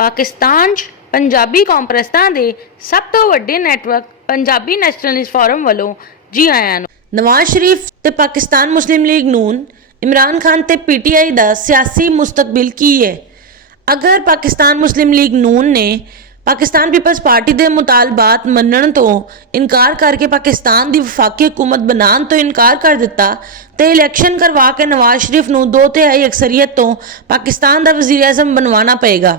ਪਾਕਿਸਤਾਨ 'ਚ ਪੰਜਾਬੀ ਕੌਂਪਰੈਸਾਂ ਦੇ ਸਭ ਤੋਂ ਵੱਡੇ ਨੈਟਵਰਕ ਪੰਜਾਬੀ ਨੈਸ਼ਨਲਿਸਟ ਫੋਰਮ ਵੱਲੋਂ ਜੀ ਆਇਆਂ ਨੂੰ। ਨਵਾਜ਼ ਸ਼ਰੀਫ ਤੇ ਪਾਕਿਸਤਾਨ ਮੁਸਲਿਮ ਲੀਗ ਨੂਨ, ਇਮਰਾਨ ਖਾਨ ਤੇ ਪੀਟੀਆਈ ਦਾ ਸਿਆਸੀ ਮੁਸਤਕਬਲ ਕੀ ਹੈ? ਅਗਰ ਪਾਕਿਸਤਾਨ ਮੁਸਲਿਮ ਲੀਗ ਨੂਨ ਨੇ ਪਾਕਿਸਤਾਨ ਪੀਪਲਸ ਪਾਰਟੀ ਦੇ ਮੁਤਾਲਬਾਤ ਮੰਨਣ ਤੋਂ ਇਨਕਾਰ ਕਰਕੇ ਪਾਕਿਸਤਾਨ ਦੀ ਵਫਾਕੀ ਹਕੂਮਤ ਬਣਾਉਣ ਤੋਂ ਇਨਕਾਰ ਕਰ ਦਿੱਤਾ ਤੇ ਇਲੈਕਸ਼ਨ ਕਰਵਾ ਕੇ ਨਵਾਜ਼ ਸ਼ਰੀਫ ਨੂੰ 2/3 ਅਕਸਰੀਅਤ ਤੋਂ ਪਾਕਿਸਤਾਨ ਦਾ ਵਜ਼ੀਰ ਆਜ਼ਮ ਬਣਵਾਉਣਾ ਪਏਗਾ।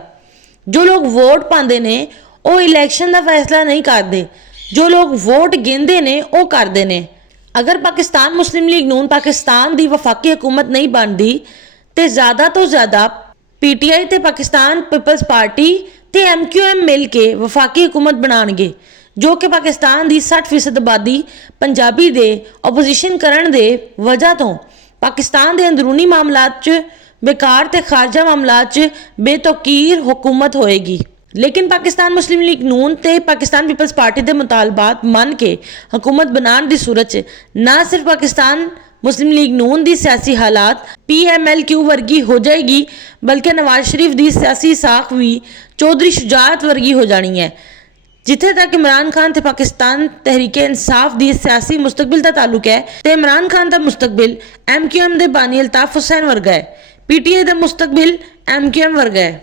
ਜੋ ਲੋਕ ਵੋਟ ਪਾਉਂਦੇ ਨੇ ਉਹ ਇਲੈਕਸ਼ਨ ਦਾ ਫੈਸਲਾ ਨਹੀਂ ਕਰਦੇ, ਜੋ ਲੋਕ ਵੋਟ ਗਿਣਦੇ ਨੇ ਉਹ ਕਰਦੇ ਨੇ। ਅਗਰ ਪਾਕਿਸਤਾਨ ਮੁਸਲਿਮ ਲੀਗ ਨੂਨ ਪਾਕਿਸਤਾਨ ਦੀ ਵਫਾਕੀ ਹਕੂਮਤ ਨਹੀਂ ਬਣਦੀ ਤੇ ਜ਼ਿਆਦਾ ਤੋਂ ਜ਼ਿਆਦਾ ਪੀਟੀਆਈ ਤੇ ਪਾਕਿਸਤਾਨ ਪੀਪਲਸ ਪਾਰਟੀ ਤੇ MQM ਮਿਲ ਕੇ ਵਫਾਕੀ ਹਕੂਮਤ ਬਣਾਉਣਗੇ, ਜੋ ਕਿ ਪਾਕਿਸਤਾਨ ਦੀ 60% ਆਬਾਦੀ ਪੰਜਾਬੀ ਦੇ ਓਪੋਜੀਸ਼ਨ ਕਰਨ ਦੇ ਵਜ੍ਹਾ ਤੋਂ ਪਾਕਿਸਤਾਨ ਦੇ ਅੰਦਰੂਨੀ ਮਾਮਲਾਤ 'ਚ बेकार ते खारजा मामलात च बेतौकीर हुकूमत होएगी। लेकिन पाकिस्तान मुस्लिम लीग नून ते पाकिस्तान पीपल्स पार्टी के मुतालबात मन के हुकूमत बनाने की सूरत च ना सिर्फ पाकिस्तान मुस्लिम लीग नून की सियासी हालात PMLQ वर्गी हो जाएगी, बल्कि नवाज शरीफ की सियासी साख भी चौधरी शुजात वर्गी हो जानी है। जिथे तक इमरान खान ते पाकिस्तान तहरीके इंसाफ की सियासी मुस्तकबिल का ताल्लुक है तो इमरान खान का मुस्तकबिल MQM के बानी अल्ताफ हुसैन वर्गा है, पीटीआई का मुस्तकबिल MQM वर्गा है।